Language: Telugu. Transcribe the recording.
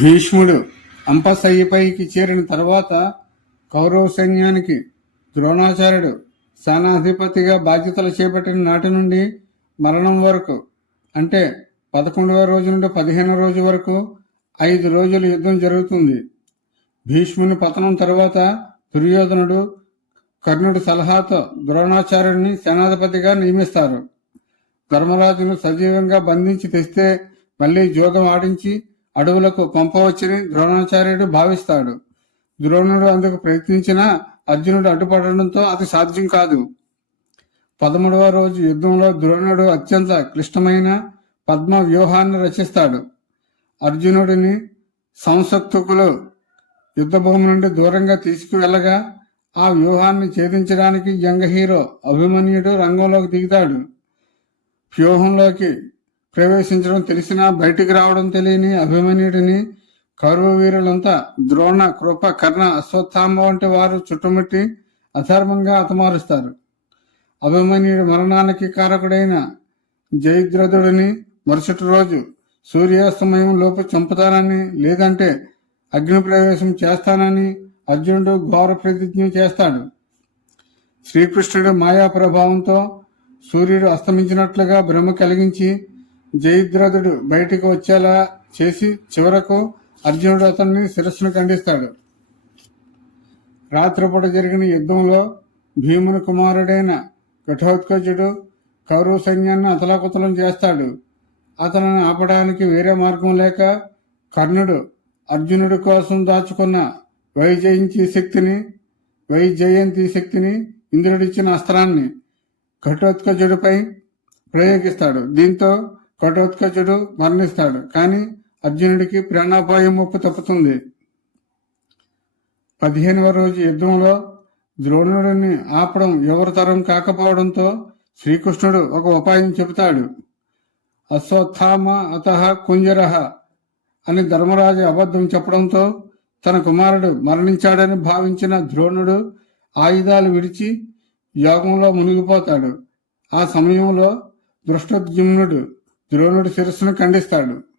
భీష్ముడు అంపసయ్యపైకి చేరిన తర్వాత కౌరవ సైన్యానికి ద్రోణాచార్యుడు సేనాధిపతిగా బాధ్యతలు చేపట్టిన నాటి నుండి మరణం వరకు అంటే పదకొండవ రోజు నుండి పదిహేనవ రోజు వరకు ఐదు రోజులు యుద్ధం జరుగుతుంది. భీష్ముని పతనం తర్వాత దుర్యోధనుడు కర్ణుడి సలహాతో ద్రోణాచార్యుడిని సేనాధిపతిగా నియమిస్తారు. ధర్మరాజును సజీవంగా బంధించి తెస్తే మళ్ళీ జోదం ఆడించి అడవులకు పంపవచ్చని ద్రోణాచార్యుడు భావిస్తాడు. ద్రోణుడు అందుకు ప్రయత్నించినా అర్జునుడు అడ్డుపడడంతో అది సాధ్యం కాదు. పదమూడవ రోజు యుద్ధంలో ద్రోణుడు అత్యంత క్లిష్టమైన పద్మ వ్యూహాన్ని రచిస్తాడు. అర్జునుడిని సంసక్తుకులు యుద్ధభూమి నుండి దూరంగా తీసుకువెళ్ళగా ఆ వ్యూహాన్ని ఛేదించడానికి యంగ హీరో అభిమన్యుడు రంగంలోకి దిగుతాడు. వ్యూహంలోకి ప్రవేశించడం తెలిసినా బయటికి రావడం తెలియని అభిమన్యుడిని కౌరవ వీరులంతా ద్రోణ కృప కర్ణ అశ్వత్థామ వంటి వారు చుట్టుముట్టి అధర్మంగా అతమారుస్తారు అభిమన్యుడి మరణానికి కారకుడైన జయద్రథుడిని మరుసటి రోజు సూర్యాస్తమయం లోపు చంపుతానని లేదంటే అగ్ని ప్రవేశం చేస్తానని అర్జునుడు ఘోర ప్రతిజ్ఞ చేస్తాడు. శ్రీకృష్ణుడు మాయా ప్రభావంతో సూర్యుడు అస్తమించినట్లుగా భ్రమ కలిగించి జయద్రథుడు బయటికి వచ్చేలా చేసి చివరకు అర్జునుడు అతన్ని శిరస్సును ఖండిస్తాడు. రాత్రిపూట జరిగిన యుద్ధంలో భీముని కుమారుడైన ఘటోత్కచుడు కౌరవ సైన్యాన్ని అతలాకుతలం చేస్తాడు. అతనిని ఆపడానికి వేరే మార్గం లేక కర్ణుడు అర్జునుడి కోసం దాచుకున్న వైజయంతి శక్తిని వైజయంతి శక్తిని ఇంద్రుడిచ్చిన అస్త్రాన్ని ఘటోత్కచుడిపై ప్రయోగిస్తాడు. దీంతో ఘటోత్కచుడు మరణిస్తాడు. కానీ అర్జునుడికి ప్రాణాపాయం ముప్పు తప్పుతుంది. పదిహేనవ రోజు యుద్ధంలో ద్రోణుడిని ఆపడం ఎవరి తరం కాకపోవడంతో శ్రీకృష్ణుడు ఒక ఉపాయం చెబుతాడు. అశ్వత్థామ అత కుంజరహ అని ధర్మరాజు అబద్ధం చెప్పడంతో తన కుమారుడు మరణించాడని భావించిన ద్రోణుడు ఆయుధాలు విడిచి యోగంలో మునిగిపోతాడు. ఆ సమయంలో దృష్టద్యుమ్నుడు ద్రోణుడు శిరస్సును ఖండిస్తాడు.